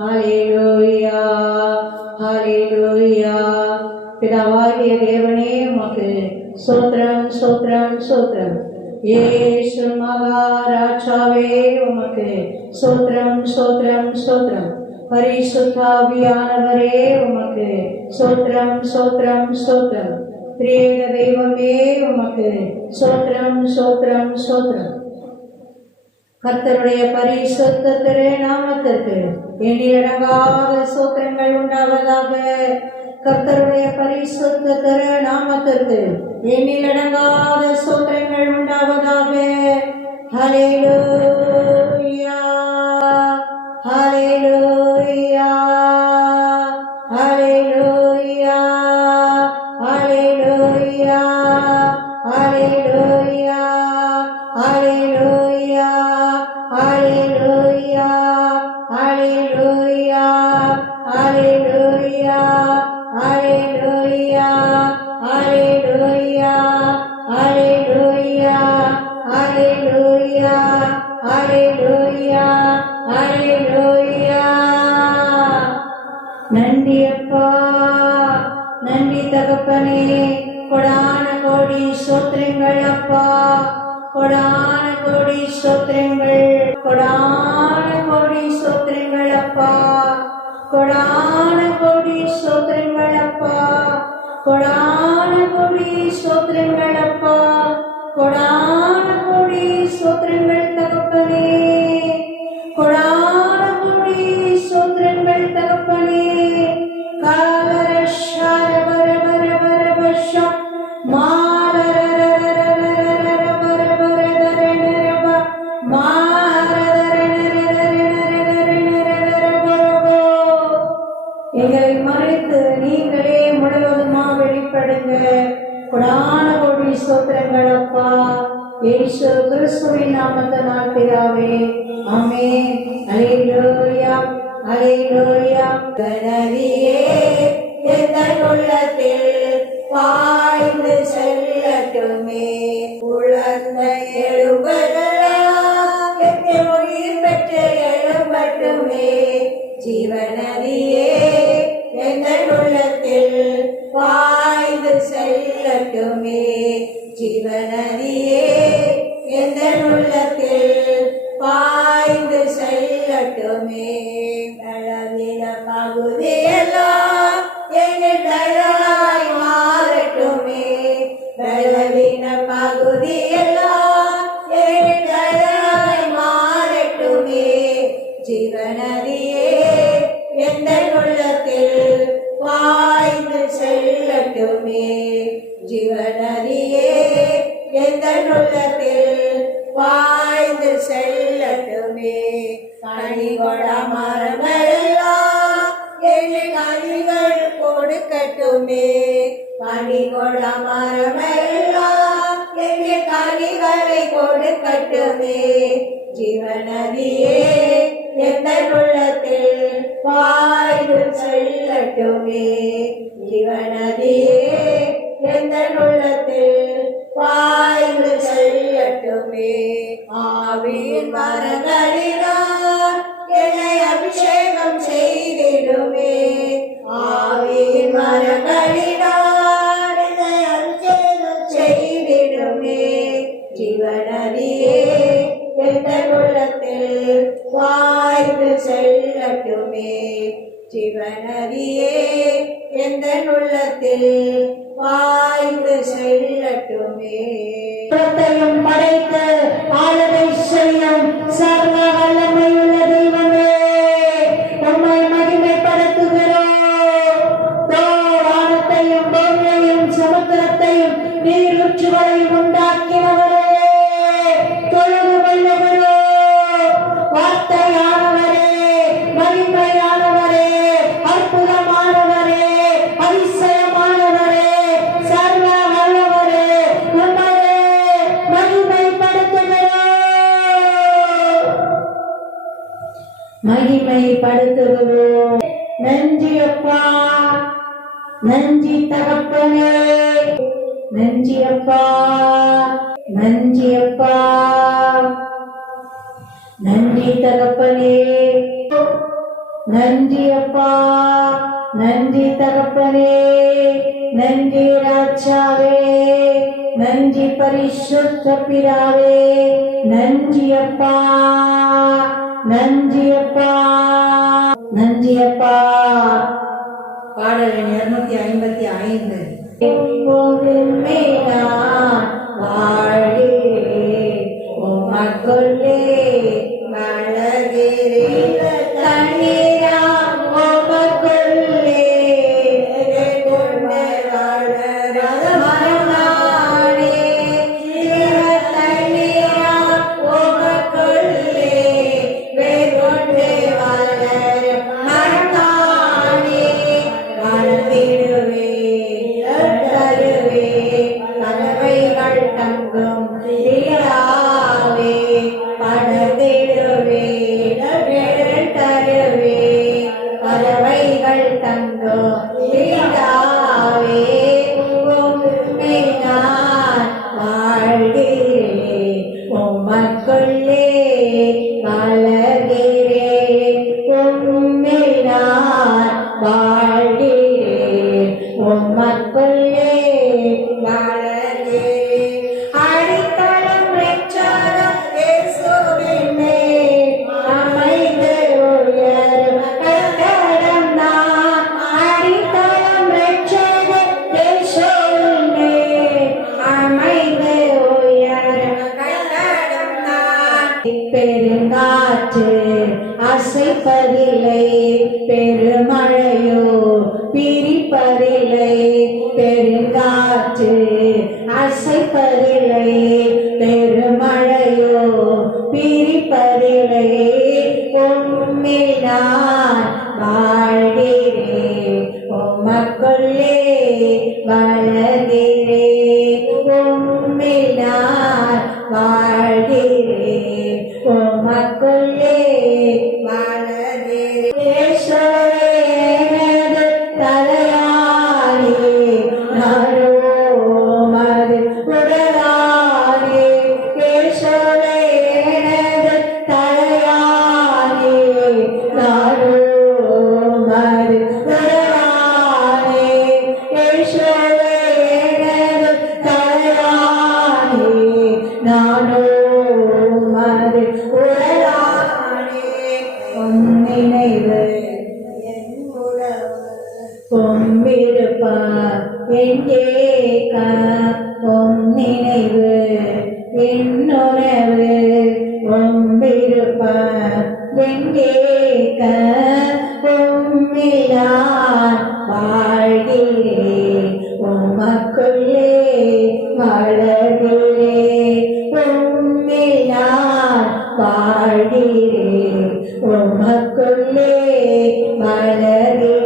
ஹல்லேலூயா ஹல்லேலூயா. பிதாவாகிய தேவனே உமக்கு ஸ்தோத்திரம் ஸ்தோத்திரம் ஸ்தோத்திரம். இயேசு மகாராஜாவே உமக்கு ஸ்தோத்திரம் ஸ்தோத்திரம் ஸ்தோத்திரம். பரிசுத்த ஆவியானவரே உமக்கு ஸ்தோத்திரம் ஸ்தோத்திரம் ஸ்தோத்திரம். திரியேக தெய்வமே உமக்கு ஸ்தோத்திரம் ஸ்தோத்திரம் ஸ்தோத்திரம். கர்த்தருடைய பரிசுத்த திரு நாமத்திற்கு எண்ணிலடங்காத ஸ்தோத்திரங்கள் உண்டாவதாக. கர்த்தருடைய பரிசுத்த திரு நாமத்திற்கு எண்ணிலடங்காத ஸ்தோத்திரங்கள் உண்டாவதாக. ஹல்லேலூயா ஹல்லேலூயா ஹல்லேலூயா ஹல்லேலூயா ஹல்லேலூயா ஹல்லேலூயா ஹல்லேலூயா ஹல்லேலூயா ஹல்லேலூயா ஹல்லேலூயா ஹல்லேலூயா ஹல்லேலூயா ஹல்லேலூயா ஹல்லேலூயா ஹல்லேலூயா. நன்றி அப்பா, நன்றி தகப்பனே. கொடான கோடி ஸ்தோத்திரங்கள் அப்பா, கொடான கோடி ஸ்தோத்திரங்கள், கொடான கோடி ஸ்தோத்திரங்கள் அப்பா, கொடான கோடி ஸ்தோத்திரங்கள் அப்பா, கொடான கோடி ஸ்தோத்திரங்கள் அப்பா, கொடான கோடி ஸ்தோத்திரங்கள் தகப்பனே, கொடான கோடி ஸ்தோத்திரங்கள் தகப்பனே. எங்களை மறைத்து நீங்களே முழுவதுமா வெளிப்படுங்க. கொடான கோடி ஸ்தோத்திரங்கள் அப்பா, இயேசு கிறிஸ்துவின் நாமத்தினால் பிதாவே, ஆமென். அல்லேலூயா அல்லேலூயா. கனவியே எங்கள் உள்ளத்தில் பாய்ந்து செல்லட்டுமே. உலர்ந்த எழுபதெல்லாம் உயிர் பெற்று எழும்பட்டுமே. ஜீவநதியே எங்கள் உள்ளத்தில் பாய்ந்து செல்லட்டுமே. ஜீவநதியே எங்கள் உள்ளத்தில் பாய்ந்து செல்லட்டுமே. பலவீன பகுதியெல்லாம் எங்கள் தயாராய் மாறட்டுமே. பலவீன பகுதியெல்லாம் எங்கள் தயாராய் மாறட்டுமே. ஜீவநதியே எங்கள் உள்ளத்தில் பாய்ந்து செல்லட்டுமே. ஜீவநதியே எங்கள் உள்ளத்தில் பாய்ந்து செல்லட்டுமே. கனிகொட மரமெல்லாம் எங்கள் கனிகள் கொடுக்கட்டுமே. கனிகொட மரமெல்லாம் எங்கள் கனிகளை கொடுக்கட்டுமே. ஜீவநதியே எங்கள் உள்ளத்தில் பாய்ந்து செல்லட்டுமே. ஜீவநதியே எங்கள் உள்ளத்தில் பாய்ந்து செல்லட்டுமே. ஆவியின் மரங்களினால் என்னை அபிஷேகம் செய்திடுமே. ஆவியின் மரங்களினால் என்னை அபிஷேகம் செய்திடுமே. ஜீவநதியே எங்கள் உள்ளத்தில் பாய்ந்து செல்லட்டுமே. ஜீவநதியே எங்கள் உள்ளத்தில் பாய்ந்து செல்லட்டுமே. புறத்தையும் படைத்து ஆளுகை செய்யும் சர்வ வல்லமையுள்ள தெய்வமே, உம்மை மகிமைப்படுத்துகிறோம். வானத்தையும் பூமியையும் சமுத்திரத்தையும் நீரூற்றுகளையும் உண்டாக்கினவரே, தொழுது கொள்ளுகிறோ. வார்த்தையானவரே, மகிமையானவரே, அற்புதமானவரே, அதிசயமானவரே, சர்வ வல்லவரே, உம்மையே மகிமைப்படுத்துகிறோம். நன்றி அப்பா, நன்றி தகப்பனே, நன்றி அப்பா, நன்றி அப்பா, நன்றி தகப்பனே. நன்றி அப்பா, நன்றி தகப்பனே, நன்றி ராஜாவே, நன்றி பரிசுத்த பிதாவே, நன்றி அப்பா, நன்றி அப்பா, நன்றி அப்பா. பாடல் எண் 255. எப்போதுமே நான் வாழ்கிறேன் உமக்குள்ளே வளர்கிறேன் தண்ணீராம் உமக்குள்ளே கொண்டு வளராத மரணானே தண்ணீராம் உமக்குள்ளே கொண்டு வளரும் மரணானே வளர்ந்திடுவே தருவே பறவைகள் தங்கும் இடாவே படர்ந்திடுவே தருவே பறவைகள் தங்கும் இடாவே உம்மை நான் வாழ்கிறேன் உமக்குள்ளே வளர்கிறேன் உம்மை நான் வாழ்கிறேன் உமக்குள்ளே வளர்கிறேன் அடித்தளம் ரட்சகர் இயேசுவின் மேல் அமைந்து உயரும் கட்டடம் நான் அடித்தளம் ரட்சகர் இயேசுவின் மேல் அமைந்து உயரும் கட்டடம் நான் பெருங்காற்று அசைப்பதில்லை பெருமழையோ பிரிப்பதில்லை பெருங்காற்று அசைப்பதில்லை பெருமழையோ பிரிப்பதில்லை உம்மில் நான் வாழ்கிறேன் உமக்குள்ளே வளர்கிறேன் உம்மில் நான் வாழ்கிறேன் உமக்குள்ளே வளர்கிறேன் இயேசுவே எனது தலையானே நானோமது உடலானே இயேசுவே எனது தலையானே நானோமது உடலானே இயேசுவே எனது தலையானே நானோமது உடலானே உம் நினைவு பொம்மிருப்பா எங்கே உம் நினைவு என்னுணவு பொம்மிருப்பா எங்கே உம்மிலான் வாழ்கிறேன் உமக்குள்ளே வளர்கிறேன் உம்மிலான் வாழ்கிறேன் உமக்குள்ளே வளர்கிறேன்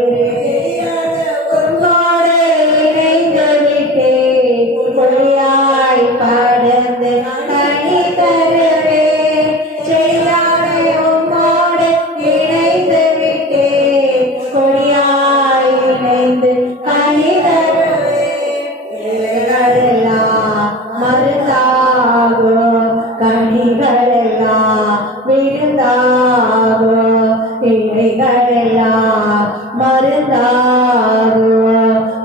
உம்மோடு இணைந்துவிட்டேன் பொய்யாய் படர்ந்து கனி தருவேன் செய்யாதே உம்மோடு இணைந்துவிட்டேன் பொய்யாய் இணைந்து கனி தருவேன் இலைகளெல்லாம் மருந்தாகும் கனிகளெல்லாம் விருந்தாகும் இலைகளெல்லாம் மருந்தாகும்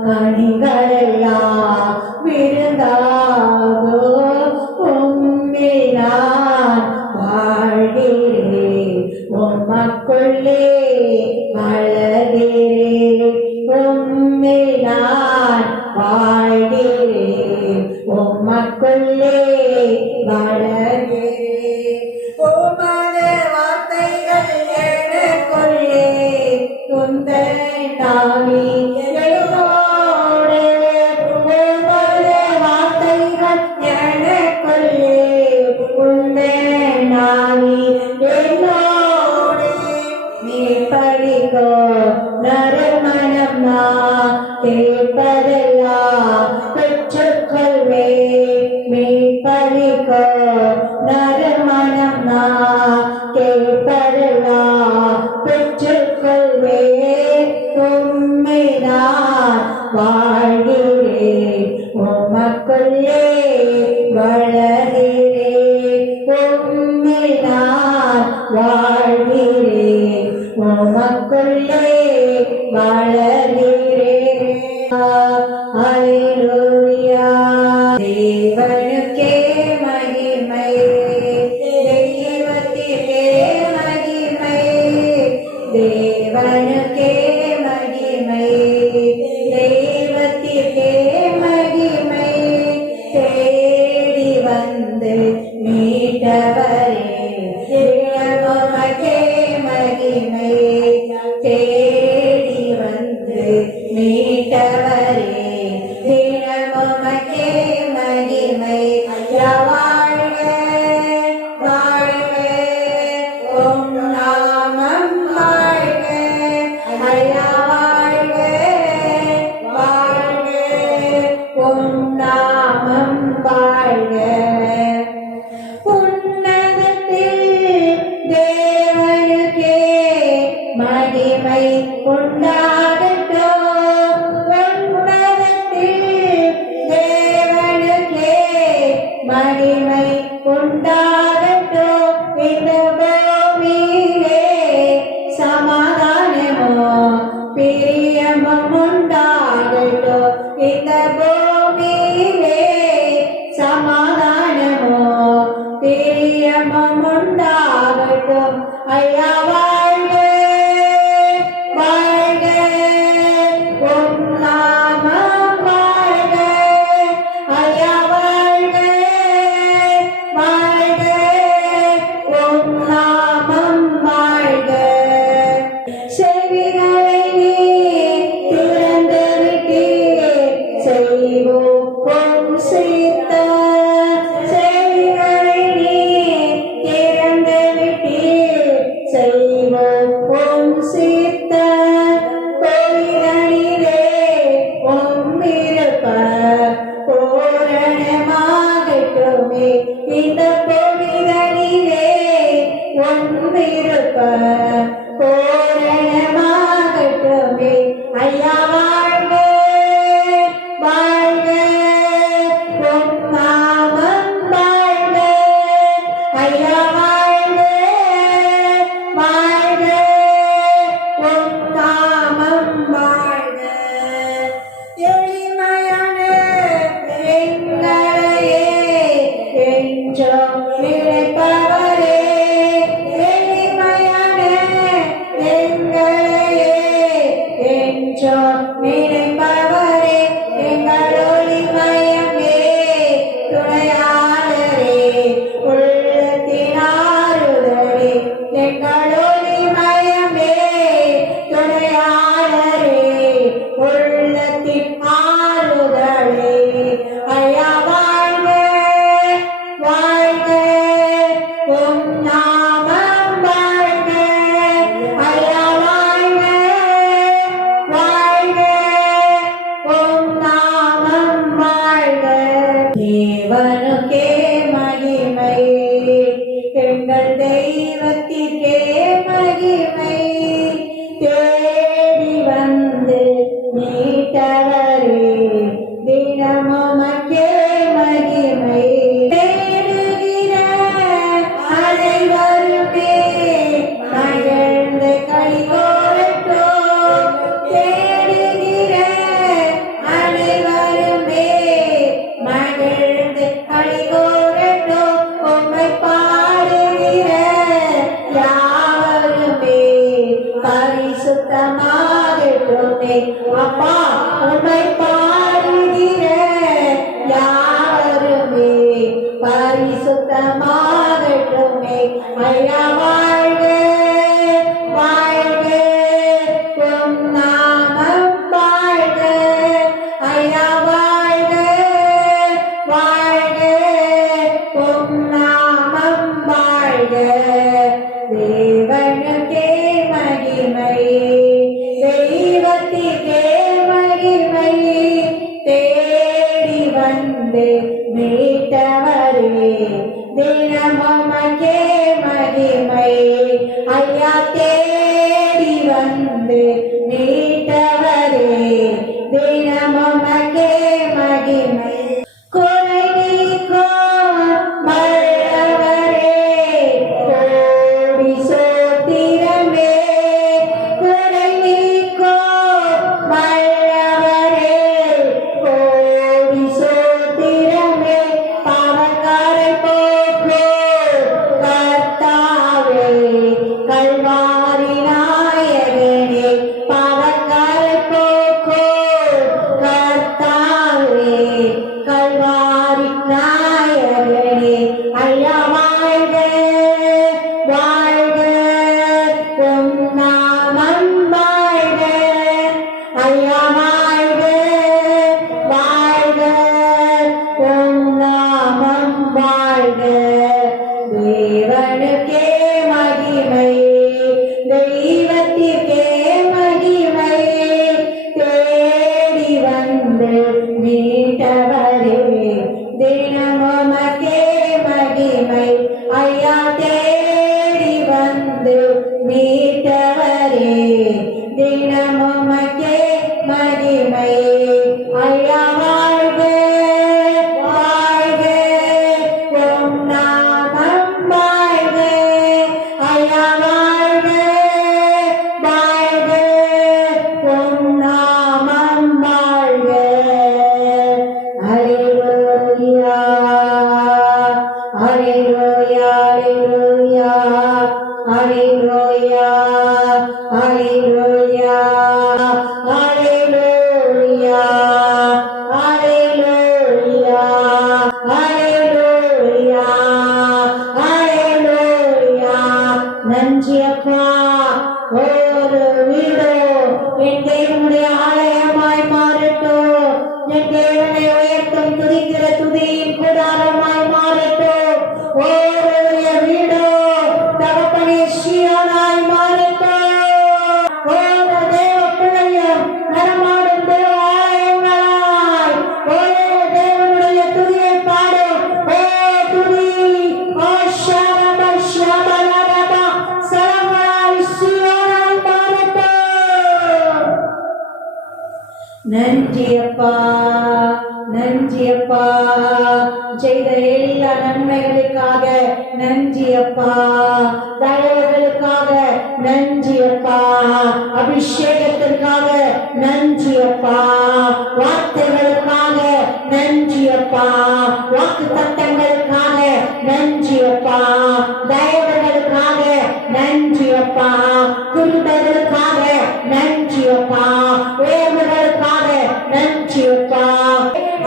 கனிகளெல்லாம் விருந்தாகும் உம்மில் நான் வாழ்கிறேன் உமக்குள்ளே வளர்கிறேன் உம்மில் நான் வாழ்கிறேன் உமக்குள்ளே வளர்கிறேன் உமது வார்த்தைகள் எனக்குள்ளே துந்தனாவி எழுதோடு உமது வார்த்தைகள் எனக்குள்ளே துந்தனாவி என்னோடு நீ படிக்கோ நறுமணம் நான் கேட்பதெல்லாம் பெற்றுக்கொள்வே மீட்பளிக்கோ நறுமணம் நான் கேட்பதெல்லாம் பெற்றுக்கொள்வே உம்மை நான் வாழ்கிறேன் உமக்குள்ளே வளர்கிறேன் உம்மை நான் வாழ்கிறேன் உமக்கு உமக்குள்ளே வளர்கிறேன். அல்லேலூயா. தேவனுக்கே மகிமை, தெய்வத்திற்கே மகிமை, தேவனுக்கே மகிமை, தெய்வத்திற்கே மகிமை, தேடி வந்து மீட்டவரே உமக்கே மகிமை, தேடி வந்து மீட்டவரே உமக்கே மகிமை. ஐயா வாழ்க வாழ்க, உம் நாமம் வாழ்க. ஐயா வாழ்க வாழ்க, உம் நாமம் வாழ்க. உன்னதத்தில் தேவனுக்கே மகிமை உண்டாகட்டும். உன்னதத்தில் தேவனுக்கே மகிமை உண்டாகட்டும். இந்த பூமியிலே சமாதானமோ பிரியமும் உண்டாகட்டும். இந்த பூமியிலே சமாதானமோ பிரியமும் உண்டாகட்டும். ஐயா வாழ்க வாழ்க, உம் நாமம் வாழ்க. ஐயா வாழ்க வாழ்க, உம் நாமம் வாழ்க. செவிகளை நீ திறந்து விட்டீர், செய்வோம் உம் சித்தம். செவிகளை நீ திறந்து விட்டீர், செய்வோம் உம் சித்தம். பொய்தனிலே உம் விருப்பம் பூரணமாகட்டுமே. இந்த பொய்தனிலே உம் விருப்பம் பூரணமாகட்டுமே. ஐயா வாழ்க வாழ்க, உம் நாமம் வாழ்க. ஐயா வாழ்க வாழ்க, உம் நாமம் வாழ்க. எளிமையான எங்களையே என்றும் நினைப்பவரே, எளிமையான எங்களையே என்றும் நினைப்பவரே, எங்கள் ஒளிமயமே துணையாளரே, உள்ளத்தின் ஆறுதலே. எங்கள் ஒளிமயமே துணையாளரே, உள்ளத்தின் ஆறுதலே. ஐயா வாழ்க வாழ்க, உம் நாமம் வாழ்க. ஐயா வாழ்க வாழ்க, உம் நாமம் வாழ்க. தேவனுக்கே மகிமை, எங்கள் தெய்வத்திற்கே மகிமை, தேடி வந்து மீட்டவரே தினமுமக்கே மகிமை. தேடுகிற அனைவருமே மகிழ்ந்து களிகூரட்டும். தேடுகிற அனைவருமே மகிழ்ந்து களிகூரட்டும். உம்மை பாடுகிற யாவருமே பரிசுத்தமாகட்டுமே. அப்பா உம்மை பாடுகிற யாவருமே பரிசுத்தமாகட்டுமே. ஐயா வாழ்க வாழ்க, உம் நாமம் வாழ்க. ஐயா வாழ்க வாழ்க, உம் நாமம் வாழ்க. தேவனுக்கே மகிமை, தெய்வத்திற்கே மகிமை, தேடி வந்து மீட்டவரே தினமுமக்கே மகிமை. ஐயா தேடி வந்து மீட்டவரே தினமுமக்கே மகிமை. குறை நீக்கும் வல்லவரே, கோடி சோத்திரமே. குறை தினமுமக்கே மகிமை. ஐயா வாழ்க வாழ்க உம் நாமம் வாழ்க. ஐயா வாழ்க வாழ்க உம் நாமம் வாழ்க. அல்லேலூயா அல்லேலூயா அல்லேலூயா அல்லேலூயா அல்லேலூயா அல்லேலூயா அல்லேலூயா அல்லேலூயா. நன்றி அப்பா. ஒரு வீடு என் தேவனுடைய ஆலயமாய் மாறட்டும். என் தேவனை உயர்த்தும் துதிக்கிற துதியின் கூடாரமாய் மாறட்டும். ஓருடைய வீடு தகப்பனே சீரானாய் மாறட்டும். ஓர தேவ பிள்ளையும் நடமாடும் தேவ ஆலயங்களாய் ஒரே தேவனுடைய துதியை பாடும். ஓ துதி ஓ ஷரப ஷபலரப சரமாய் சீரானாய் மாறட்டும். நன்றி அப்பா நன்றி அப்பா. செய்த எல்லா நன்மைகளுக்காக நன்றி அப்பா. தயவுகளுக்காக நன்றி அப்பா. அபிஷேகத்திற்காக நன்றி அப்பா. வார்த்தைகளுக்காக நன்றி அப்பா. வாக்கு தத்தங்களுக்காக நன்றி அப்பா. தயவுகளுக்காக நன்றி அப்பா. கிருபைகளுக்காக நன்றி அப்பா. உயர்வுகளுக்காக நன்றி அப்பா.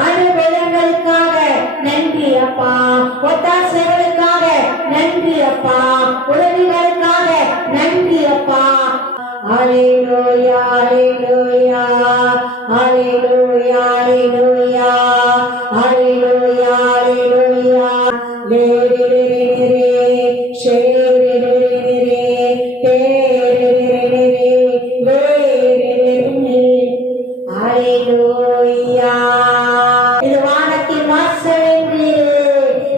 அனுபவங்களுக்காக நன்றி அப்பா. ஒத்தாசைகளுக்காக நன்றி அப்பா. உதவிகளுக்காக நன்றி அப்பா. அல்லேலூயா அல்லேலூயா அல்லேலூயா அல்லேலூயா அல்லேலூயா அல்லேலூயா. லேரேரேரே ஷேரேரேரே தேரேரேரே லேரேரே. அல்லேலூயா. இது வானத்தின் வாசல் என்று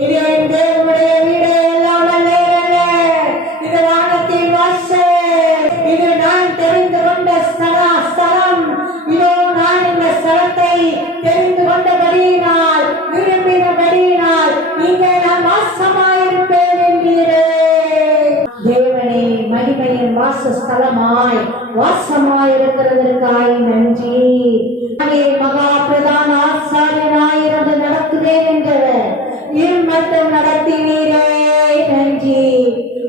இது என் தேவனுடைய வீடு இல்லாமல் வேறல்ல. இது வானத்தின் வாசல். இது நான் தெரிந்து கொண்ட ஸ்தலம். இதோ நான் இந்த ஸ்தலத்தை தெரிந்து கொண்டபடியினால் விரும்பினபடியினால் இங்கே நான் வாசமாயிருப்பேன் என்கிறே. தேவனே மகிமையின் வாசஸ்தலமாய் வாசமாயிருக்கிறதற்காய் நன்றி. மகா பிரதான ஆசாரியனாயிருந்து நடத்துவேன் என்றவர் மட்டும் நடத்தினீரே நன்றி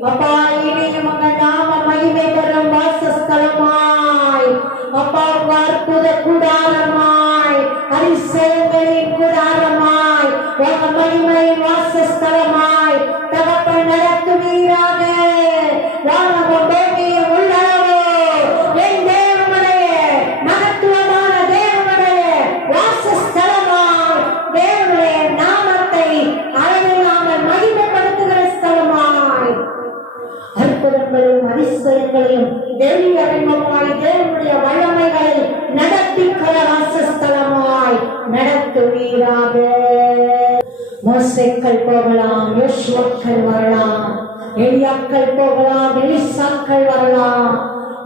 அப்பா. இனியும் உங்கள் நாம மகிமை பெறும் வாசஸ்தலமாய் அப்பா அற்புத கூடாரமாய் அதிசயங்களின் கூடாரமாய் உங்கள் மகிமையின் வாசஸ்தலமாய் தகப்பன் நடத்துவீராக. வானமும் பூமியும் உள்ளளவோ என் தேவனுடைய மகத்துவமான தேவனுடைய வாசஸ்தலமாய் தேவனுடைய நாமத்தை அளவில்லாமல் மகிமைப்படுத்துகிற ஸ்தலமாய் அற்புதங்களும் அதிசயங்களையும் தெய்வீக அறிமுகமாய் தேவனுடைய வல்லமைகளை நடத்திக்கிற வாசஸ்தலமாய் நடத்துவீராக. மோசேக்கள் போகலாம், யோசுவாக்கள் வரலாம், எலியாக்கள் போகலாம், எலிசாக்கள் வரலாம்,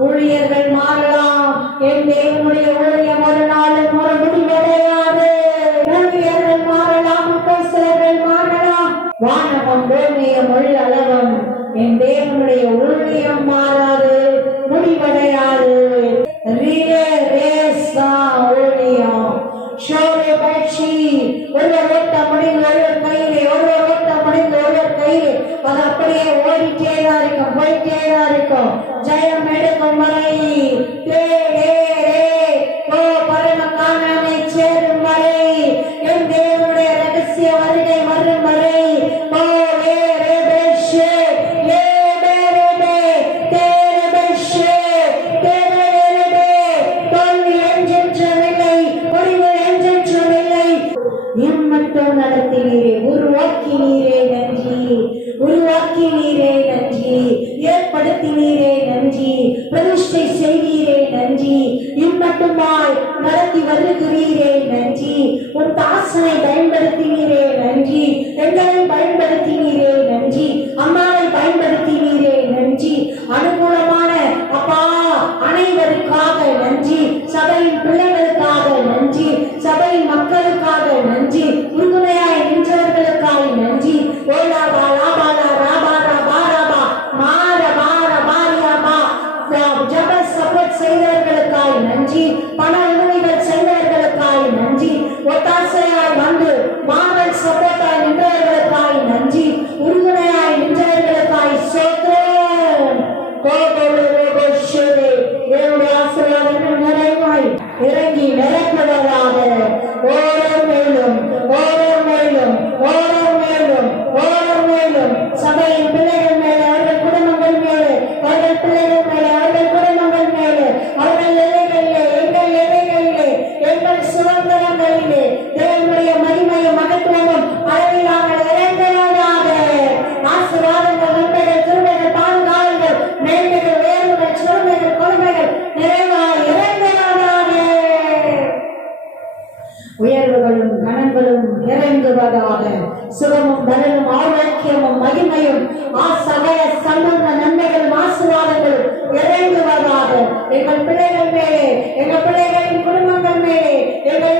ஊழியர்கள் மாறலாம். என் தேவனுடைய ஊழியம் ஒரு நாளும் ஒரு முடிவடையாது. ஊழியர்கள் மாறலாம், அப்போஸ்தலர்கள் மாறலாம், வானமும் பூமியும் உள்ளளவும் என் தேவனுடைய ஊழியம் மாறாது, முடிவடையாது. ஊழியம் ஷோரை பயிற்சி ஒருவர் ஓட்ட முடிந்து ஒருவர் கையிலே, ஒருவர் ஓட்ட முடிந்து ஒருவர் கையிலே, அது அப்படியே ஓடிட்டேதான் இருக்கும், போயிட்டேதான் இருக்கும். ஜெயம் எடுக்கும் வரை பரமகானனை சேரும் வரை என் தேவனுடைய ரகசிய வருகை வரும் வரை நடத்தினீரே, உருவாக்கினீரே நன்றி, உருவாக்கினீரே நன்றி, ஏற்படுத்தினீரே நன்றி, பிரதிஷ்டை செய்தீரே நன்றி, இம்மட்டுமாய் நடத்தி வருகிறீரே நன்றி, உன் தாசனை பயன்படுத்தினீரே நன்றி, எங்களை பயன்படுத்தினீரே நன்றி, அம்மாவை பயன்படுத்தினீரே நன்றி. அனுகூலமான அப்பா அனைவரும் சபைக்காக நன்றி, சபையின் பிள்ளைகளுக்காக நன்றி, சபையின் மக்களுக்காக நன்றி, உறுதுணையாய் நின்றவர்களுக்காக நன்றி. ஓலா பாலா பாலா ராபாரா பாராபா மார பார பாரியாபா ஜப சப்போர்ட் செய்தவர்களுக்காக நன்றி, பண உதவிகள் செய்தவர்களுக்காக நன்றி, ஒத்தாசையாய் வந்து மாரல் சப்போர்ட்டாய் நின்றவர்களுக்காக நன்றி, உறுதுணையாய் நின்றவர்களுக்காக சோத்திரம். தேவனுடைய ஆசீர்வாதங்கள் நிறைவாய் இறங்கி நிரப்புவதாக. ஓரம் மேலும் ஓரம் மேலும் ஓரம் மேலும் ஓரம் மேலும் சபையின் பிள்ளைகள் மேலே, அவர்கள் குடும்பங்கள் மேலே, அவர்கள் பிள்ளைகள் மேலே, அவர்கள் குடும்பங்கள் மேலே, அவர்கள் எல்லைகளிலே, எங்கள் எல்லைகளிலே, எங்கள் சுதந்திரங்களிலே தேவனுடைய மகிமையும் மகத்துவமும் அளவிலாமல் இறங்குவதாக. ஆசீர்வாதங்கள், நன்மைகள், கிருபைகள், பாதுகாவல்கள், மேன்மைகள், உயர்வுகள், சிறுமைகள், கொடுமைகள் நிறைவாய் இறங்குவதாக. உயர்வுகளும் கணங்களும் இறங்குவதாக. சுகமும் பலனும் ஆரோக்கியமும் மகிமையும் சகல சம்பந்த நன்மைகளும் ஆசீர்வாதங்களும் இறங்குவதாக. எங்கள் பிள்ளைகள் மேலே, எங்கள் பிள்ளைகளின் குடும்பங்கள் மேலே, எங்கள்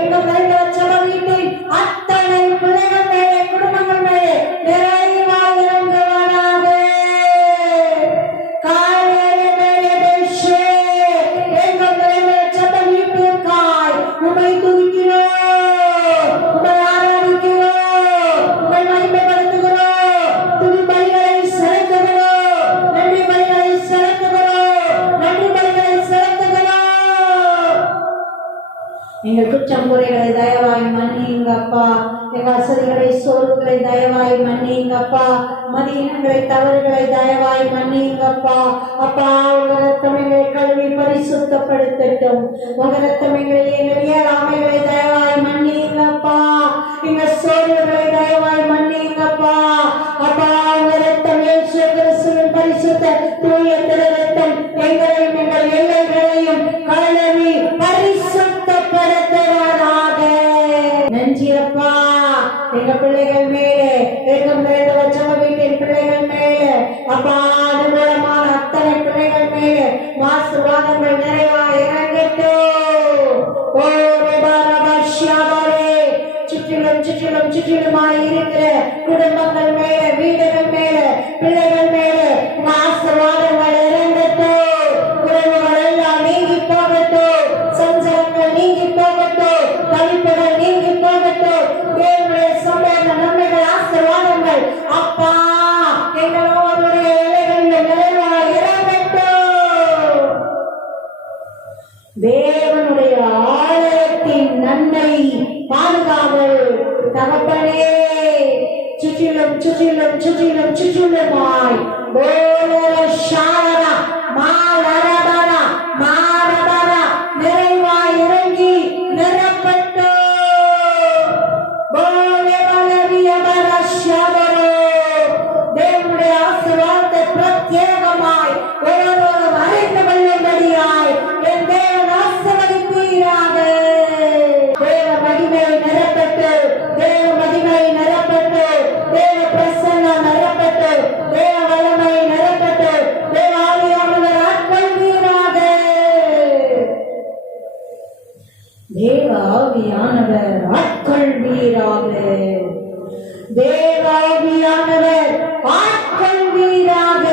சபை வீட்டின் அத்தனை பிள்ளைகள் மேலே, குடும்பங்கள் மேலே நிறைவாய் இறங்குவதாக. காலையிலே மேலே பேசு எங்கள் சபை வீட்டிற்காய் உமை துதிக்கிறோம், உமை ஆராதிக்கிறோம், உமை மகிமைப்படுத்துகிறோம், துதி பலிகளை செலுத்துகிறோம், நன்றி பலிகளை செலுத்துகிறோம், நன்றி பலிகளை செலுத்துகிறோம். எங்கள் குற்றம் குறைகளை தயவாய் மன்னியுங்கப்பா, எங்கள் அசதிகளை சோர்வுகளை தயவாய் மன்னியுங்கப்பா, மதியினங்களை தவறுகளை தயவாய் மன்னியுங்கப்பா. அப்பா, உங்க ரத்தம் எங்களை கழுவி பரிசுத்தப்படுத்தட்டும், உங்க ரத்தம் எங்கள் இயலாமைகளை தயவாய் மன்னியுங்கப்பா, எங்கள் சோர்வுகளை தயவாய் மன்னியுங்கப்பா. அப்பா, உங்க ரத்தம் இயேசு கிறிஸ்துவின் பரிசுத்த தூய திரு ரத்தம் எங்களையும் எங்கள் எல்லைகளையும் கழுவி பரிசுத்தப்படுத்துவதாக. நன்றியப்பா, எங்க பிள்ளைகள் மேலே, எங்கள் சபை வீட்டின் பிள்ளைகள் மேலே, அப்பா, அது மூலமான அத்தனை பிள்ளைகள் மேலே ஆசீர்வாதங்கள் நிறைவாய் இறங்கட்டும். ஓ சுற்றிலும் சுற்றிலும் சுற்றிலுமாய் இருக்கிற குடும்பங்கள் மேலே, வீடுகள் மேலே, பிள்ளைகள் மேலே ஆசீர்வாதங்கள் இறங்கட்டும். குறைவுகள் எல்லாம் நீங்கி போகட்டும், சஞ்சலங்கள் நீங்கி போகட்டும், தவிப்புகள் நீங்கி போகட்டும். தேவனுடைய சம்பந்த நன்மைகள், ஆசீர்வாதங்கள் அப்பா எங்களுடைய இலைகளில் நிறைவாய் இறங்கட்டும். தேவனுடைய ஆலயத்தின் நன்மை பாதுகாவல் தகப்பனே சுற்றிலும் சுற்றிலும் சுற்றிலும் சுற்றிலுமாய் நிறைவாய் இறங்கி நிரப்பட்டோ. தேவனுடைய ஆசீர்வாதத்தை பிரத்யேகமாய் ஒருவரும் அறிந்து கொள்ளும்படியாய் என் தேவன் ஆசீர்வதிப்பீராக. தேவ மகிமை நிரப்பட்டு, தேவ மகிமை நிரப்பட்டு, தேவ பிரசன்னம் நிரப்பட்டு, தேவ வல்லமை நிரப்பட்டு, தேவ ஆவியானவர் ஆட்கொள்வீராக. தேவ ஆவியானவர் ஆட்கொள்வீராக. தேவ ஆவியானவர் ஆட்கொள்வீராக.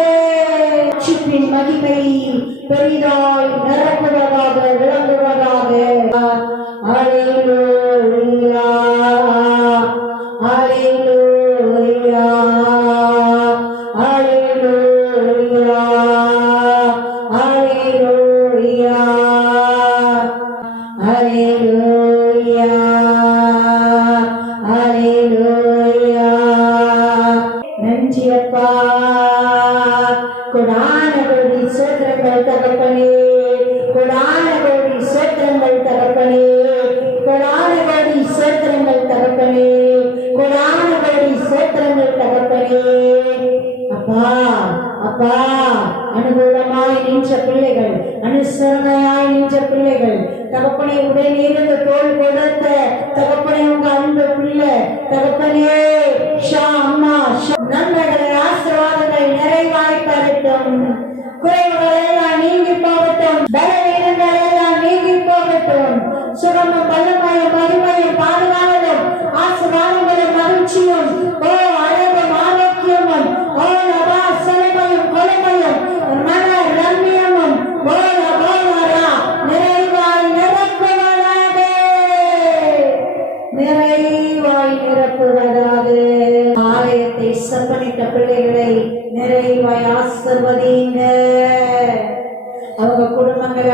சிப்பின் மகிமை பெரிதாய் நிரப்புவதாக, விளங்குவதாக. அல்லேலூயா, அல்லேலூயா, அல்லேலூயா, அல்லேலூயா, அல்லேலூயா, அல்லேலூயா. நன்றியப்பா, கொடான கோடி சோத்திரங்கள் தகப்பனே, கொடான கோடி சோத்திரங்கள் தகப்பனே, கொடான கோடி சோத்திரங்கள் தகப்பனே, கொடான கோடி சோத்திரங்கள் தகப்பனே. அப்பா, அப்பா, அனுகூலமாய் நின்ற பிள்ளைகள், அனுசரணையாய் நின்ற பிள்ளைகள் தகப்பனை உடனிருந்து தோல் கொடுத்த தகப்பனை உங்க அன்பு பிள்ளை தகப்பனே அம்மா நன்மைகளை ஆசீர்வாதங்களை நிறைவாய் தரட்டும். குறைவுகளை எல்லாம் நீங்கி போகட்டும். பலவீனங்கள்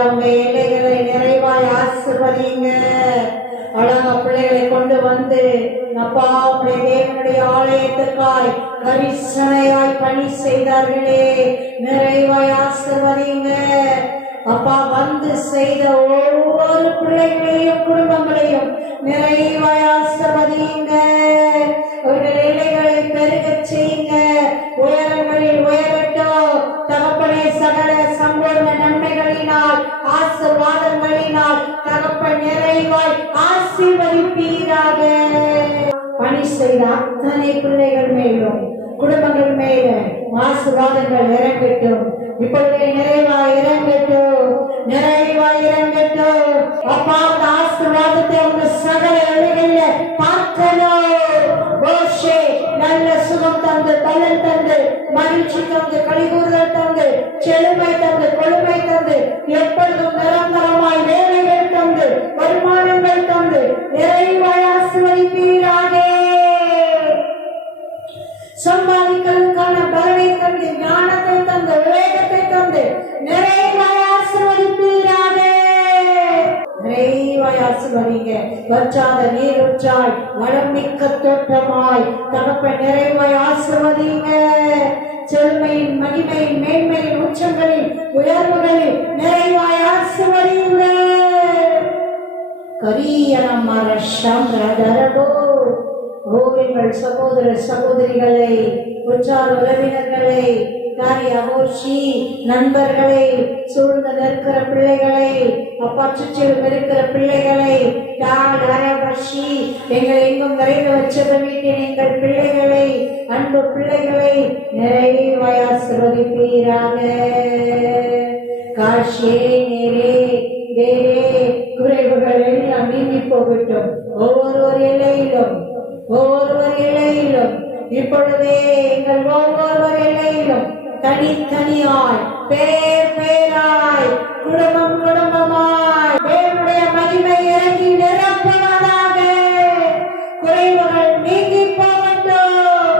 அவங்க எல்லைகளை நிறைவாய் ஆசீர்வதிங்க. அழகா பிள்ளைகளை கொண்டு வந்து அப்பா உடைய தேவனுடைய ஆலயத்துக்காய் கரிசனையாய் பணி செய்தார்களே, நிறைவாய் ஆசீர்வதிங்க. அப்பா வந்து செய்த ஒவ்வொரு பிள்ளைகளையும் குடும்பங்களையும் நிறைவாய் ஆசீர்வதிங்க. அவர்கள் எல்லைகளை பெருகச் செய்யுங்க, உயரங்களில் உயரட்டும் தகப்பனே. சகல சம்பூர்ண நன்மைகளினால் ஆசீர்வாதங்களினால் தகப்பன் நிறைவாய் ஆசீர்வதிப்பீராக. பணி செய்த அத்தனை பிள்ளைகள் மேலும் குடும்பங்கள் மேல ஆசீர்வாதங்கள் இறங்கட்டும். இப்பொழுதே நிறைவாய் இறங்கட்டும், நிறைவாய் இறங்கட்டும். அப்பா அந்த ஆசீர்வாதத்தை அவங்க சகல எல்லைகள்ல பார்க்கணும். நல்ல சுகம் தந்து, பலன் தந்து, மகிழ்ச்சி தந்து, கலிகூறுதல் தந்து, செழுமை தந்து, கொழுமை தந்து, எப்பொழுதும் நிரந்தரமாய் வேலைகள் தந்து, வருமானங்கள் தந்து, நிறைவாய் ஆசீர்வதிப்பீராக. சம்பாதிக்கிறதுக்கான பலனை தந்து, ஞானத்தை தந்து, விவேகத்தை தந்து, நிறைவாய் ஆசீர்வதிப்பீராக. நிறைவாய் ஆசீர்வதிங்க. வற்றாத நீரூற்றாய் வளம் மிக்க தோற்றமாய் தகப்பன் நிறைவாய் ஆசீர்வதிங்க. செழுமையின் மகிமையின் மேன்மையின் உச்சங்களில் உயர்வுகளில் நிறைவாய் ஆசீர்வதிங்க. கரியனமர சம்பிரதரபோ ஓரிகள் சகோதர சகோதரிகளை, உற்றார் உறவினர்களை, காரியகோஷி நண்பர்களை, சூழ்ந்து நிற்கிற பிள்ளைகளை, அப்பா சுற்றிலும் இருக்கிற பிள்ளைகளை, எங்கள் எங்கும் நிறைந்து வச்சத வீட்டின் எங்கள் பிள்ளைகளை, அன்பு பிள்ளைகளை நிறைவாய் ஆசீர்வதிப்பீராக. காஷே நேரே வேரே குறைவுகள் எல்லாம் நீங்கி போகட்டும். ஒவ்வொரு எல்லையிலும் இப்பொழுதே எங்கள் ஒவ்வொரு எல்லையிலும் தனித்தனியாய் பேர் பேராய் குடும்பம் குடும்பமாய் தேவனுடைய மகிமை இறங்கி நிரப்புவதாக. குறைவுகள் நீங்கி போகட்டும்,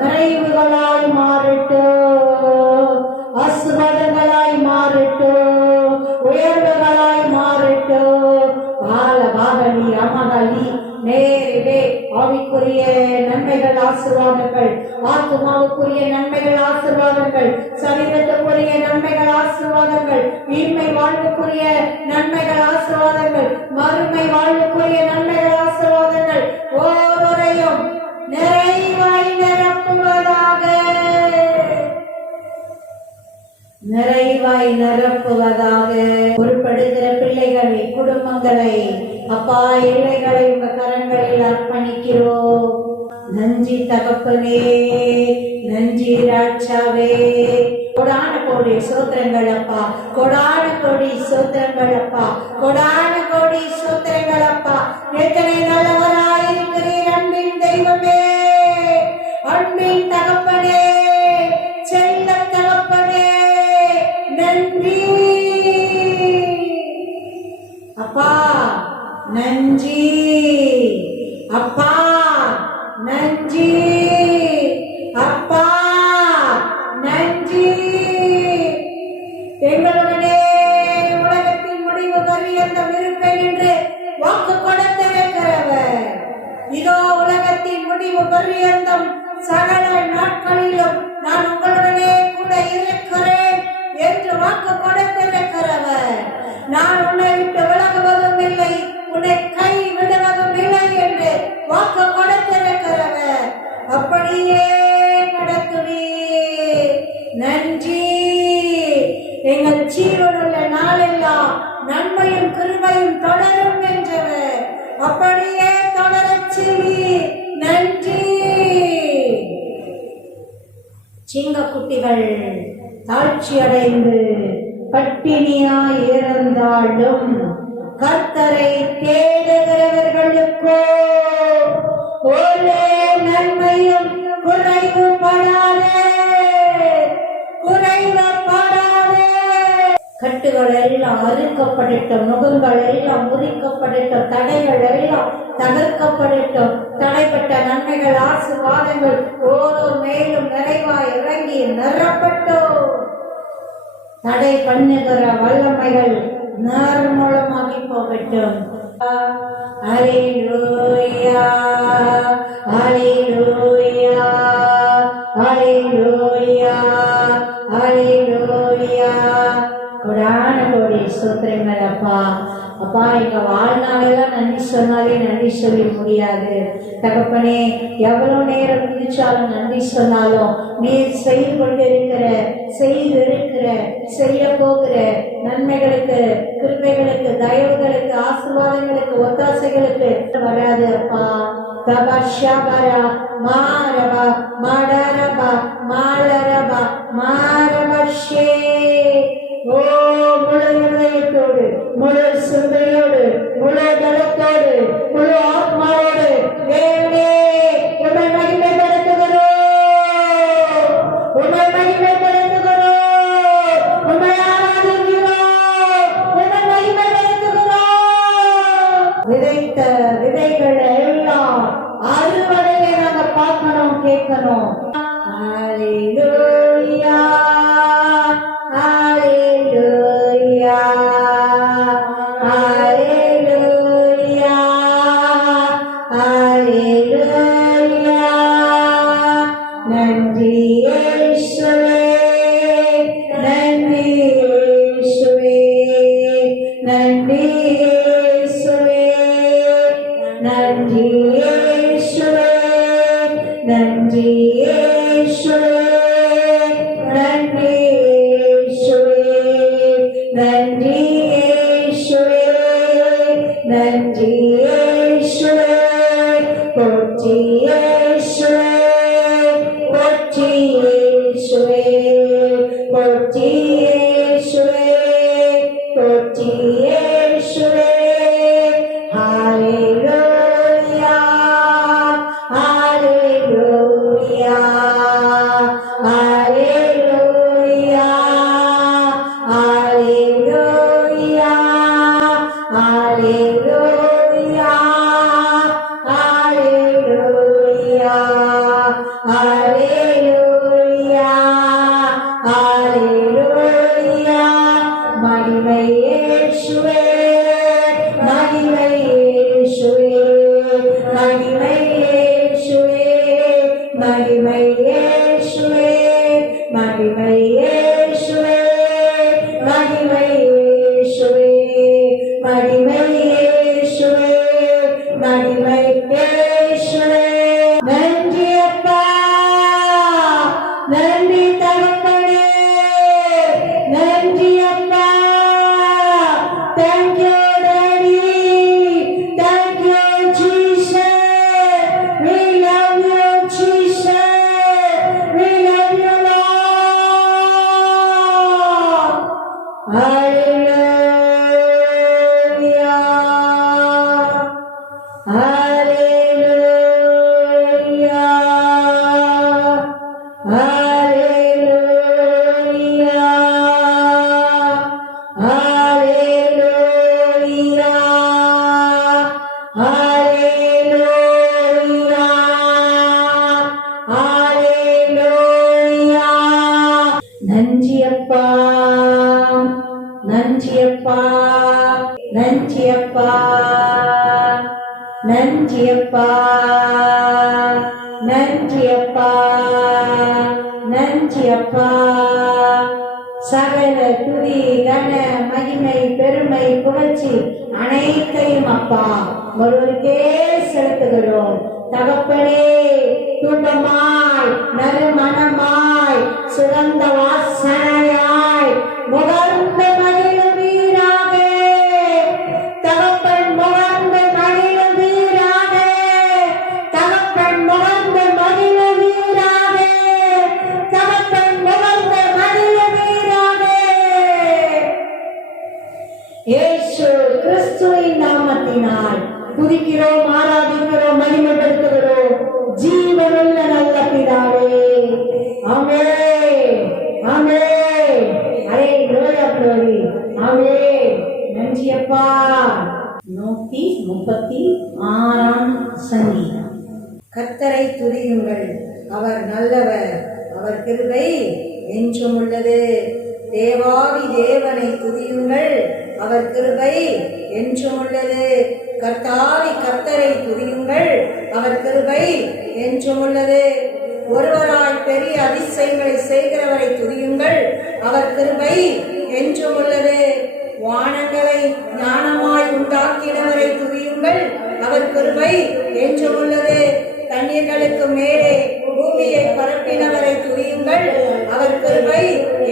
நிறைவுகளாய் மாறட்டும், ஆசீர்வாதங்களாய் மாறட்டும், உயர்வுகளாய் மாறட்டும். பாலபாகலி அமகலி நேரிலே ஆவிக்குரிய நன்மைகள் ஆசீர்வாதங்கள், ஆத்மாவுக்குரிய நன்மைகள் ஆசீர்வாதங்கள், சரீரத்துக்குரிய நன்மைகள் ஆசீர்வாதங்கள், வீண்மை வாழ்வுக்குரிய நன்மைகள் ஆசீர்வாதங்கள், மறுமை வாழ்வுக்குரிய நன்மைகள் ஆசீர்வாதங்கள் ஒவ்வொருவரையும் நிறைவாய் நிரப்புவதாக. நிறைவாய் நிரப்புவதாக. உருப்படுகிற பிள்ளைகளை, குடும்பங்களை, அப்பா எல்லைகளை உங்க கரங்களில் அர்ப்பணிக்கிறோம். நன்றி தகப்பனே, நன்றி ராஜாவே. கொடான கோடி சோத்திரங்கள் அப்பா, கொடான கோடி சோத்திரங்கள் அப்பா, கொடான கோடி சோத்திரங்கள் அப்பா. எத்தனை நல்லவராயிருக்கிறீர் அன்பின் தெய்வமே, அன்பின் தகப்பனே, செல்ல தகப்பனே, நன்றி அப்பா, நன்றி அப்பா, நன்றி அப்பா, நன்றி. எங்களுடனே உலகத்தின் முடிவு பரியந்தம் இருப்பேன் என்று வாக்கு கொடுத்திருக்கிறவர், இதோ உலகத்தின் முடிவு பரியந்தம் சகல நாட்களிலும் நான் உங்களுடனே கூட இருக்கிறேன் என்று வாக்கு கொடுத்திருக்கிறவர், நான் உன்னை விட்டு விலகுவதும் இல்லை, உன்னை கை விடுவதும் இல்லை என்று வாக்கு கொடுத்திருக்கிறவர், அப்படியே நடத்துவீர். நன்றி. எங்கள் ஜீவனுள்ள நாளெல்லாம் நன்மையும் கிருபையும் தொடரும் என்றவர், அப்படியே தொடரச் செய்வீர். நன்றி. சிங்கக்குட்டிகள் தாழ்ச்சி அடைந்து பட்டினியாய் இருந்தாலும் கர்த்தரை தேடுகிறவர்களுக்கோ ஒரே நன்மையும் குறைவுபடாதே. கட்டுகள் எல்லாம் அறுக்கப்படட்டும், நுகங்கள் எல்லாம் முறிக்கப்படட்டும், தடைகள் எல்லாம் தகர்க்கப்படட்டும். தடைப்பட்ட நன்மைகள் ஆசீர்வாதங்கள் ஓரோ மேலும் நிறைவாய் இறங்கி நிரப்பட்டோம். தடை பண்ணுகிற வல்லமைகள் போகட்டும். ஹalleluya ஹalleluya ஹalleluya ஹalleluya. கொடான கோடி ஸ்தோத்திரங்கள் அப்பா. அப்பா, எங்க வாழ்நாளெல்லாம் நன்றி சொன்னாலே நன்றி சொல்லி முடியாது தகப்பனே. எவ்வளவு நேரம் குதிச்சாலும் நன்றி சொன்னாலும் நீர் செய்து கொண்டிருக்கிற, செய்திருக்கிற, செய்ய போகிற நன்மைகளுக்கு, கிருபைகளுக்கு, தயவுகளுக்கு, ஆசீர்வாதங்களுக்கு, ஒத்தாசைகளுக்கு வராது அப்பா. தபஷபரா மாரபா மடரபா மாலரபா மாரபஷே. ஓ, முழு இதயத்தோடு, முழு சிந்தையோடு, முழு பலத்தோடு, முழு ஆத்மாவோடு தேவனே உம்மை மகிமைப்படுத்துகிறோம், உம்மை மகிமைப்படுத்துகிறோம், உம்மை ஆராதிக்கிறோம், உம்மை மகிமைப்படுத்துகிறோம். விதைத்த விதைகள் எல்லாம் அறுவடையை நாங்க பார்க்கணும், கேட்கணும். ஹalleluya ஹalleluya ஹalleluya ஹalleluya. நன்றி இயேசுவே, நன்றி இயேசுவே, நன்றி இயேசுவே, நன்றி இயேசுவே, நன்றி இயேசுவே, நன்றி இயேசுவே, நன்றி இயேசுவே, நன்றி இயேசுவே. போற்றி இயேசுவே, போற்றி இயேசுவே, போற்றி இயேசுவே, போற்றி இயேசுவே. ஹalleluya ஹalleluya ஹalleluya ஹalleluya ஹalleluya ஹalleluya ஹalleluya ஹalleluya. மகிமை இயேசுவே, மகிமை இயேசுவே, மகிமை இயேசுவே, மகிமை இயேசுவே, மகிமை இயேசுவே, மகிமை இயேசுவே, மகிமை இயேசுவே, மகிமை இயேசுவே. நன்றி அப்பா, நன்றி தகப்பனே, நன்றி அப்பா. Thank you, Daddy. Thank you, Jesus. We love you, Jesus. We love you, Lord. Hallelujah. Hallelujah. Hallelujah. Hallelujah. Hallelujah. Hallelujah. நன்றி அப்பா, நன்றி அப்பா, நன்றி அப்பா, நன்றி அப்பா, நன்றி அப்பா, நன்றி அப்பா. சகல துதி, கன, மகிமை, பெருமை, புகழ்ச்சி அனைத்தையும் அப்பா ஒருவருக்கே செலுத்துகிறோம் தகப்பனே. தூபமாய், நறுமணமாய், சுகந்த வாசனையாய் முகர்ந்து மகிழுவீராக தகப்பன், முகர்ந்து மகிழுவீராக தகப்பன், முகர்ந்து மகிழுவீராக தகப்பன், முகர்ந்து மகிழுவீராக. இயேசு கிறிஸ்துவின் நாமத்தினால் துதிக்கிறோம், ஆராதிக்கிறோம், மகிமைப்படுத்துகிறோம் ஜீவனுள்ள நல்ல பிதாவே. ஆமென், ஆமென். ஹalleluya, glory. ஆமென். நன்றி அப்பா. 136ஆம் சங்கீதம். கர்த்தரை துதியுங்கள், அவர் நல்லவர், அவர் கிருபை என்றும் உள்ளது. தேவாதி தேவனை துதியுங்கள், அவர் கிருபை என்றும் உள்ளது. கர்த்தாவி கர்த்தரை துதியுங்கள், அவர் கிருபை என்றும் உள்ளது. ஒருவராய் பெரிய அதிசயங்களை செய்கிறவரை துதியுங்கள், அவர் கிருபை என்றும் உள்ளது. வானங்களை ஞானமாய் உண்டாக்கினவரை துதியுங்கள், அவர் கிருபை என்றும் உள்ளது. தண்ணீர்களுக்கு மேலே பூமியை பரப்பினவரை துதியுங்கள், அவர் கிருபை